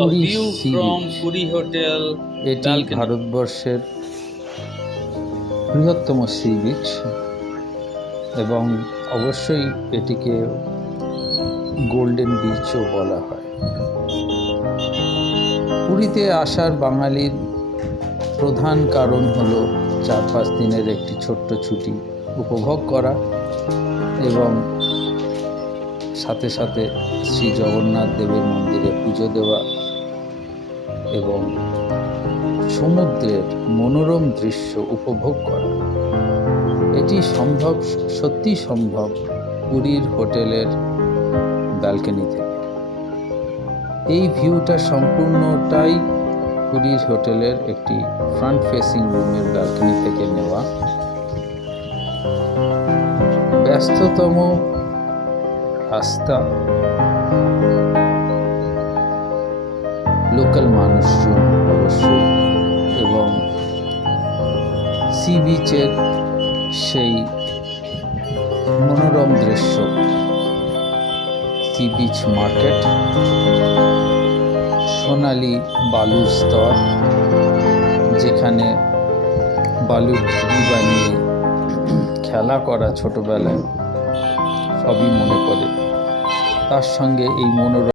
Puri view sea from beach, Puri Hotel এটি balcony. ভারতবর্ষের বৃহত্তম সি বিচ এবং অবশ্যই এটিকে গোল্ডেন বিচও বলা হয়। পুরীতে আসার বাঙালির প্রধান কারণ হলো 4-5 দিনের একটি ছোট্ট ছুটি উপভোগ করা এবং সাথে সাথে শ্রী জগন্নাথ দেবের মন্দিরে পুজো দেওয়া এবং সমুদ্রের মনোরম দৃশ্য উপভোগ করা। এটি সত্যি সম্ভব পুরীর হোটেলের ব্যালকনি থেকে। এই ভিউটা সম্পূর্ণটাই পুরীর হোটেলের একটি ফ্রন্ট ফেসিং রুমের ব্যালকনি থেকে নেওয়া। ব্যস্ততম রাস্তা, লোকাল মানুষজন অবশ্যই, এবং সি বিচের সেই মনোরম দৃশ্য, সি বিচ মার্কেট, সোনালি বালুর স্তর যেখানে বালুর ঢিবি বানিয়ে খেলা করা ছোটবেলায় সবই মনে পড়ে। তার সঙ্গে এই মনোরম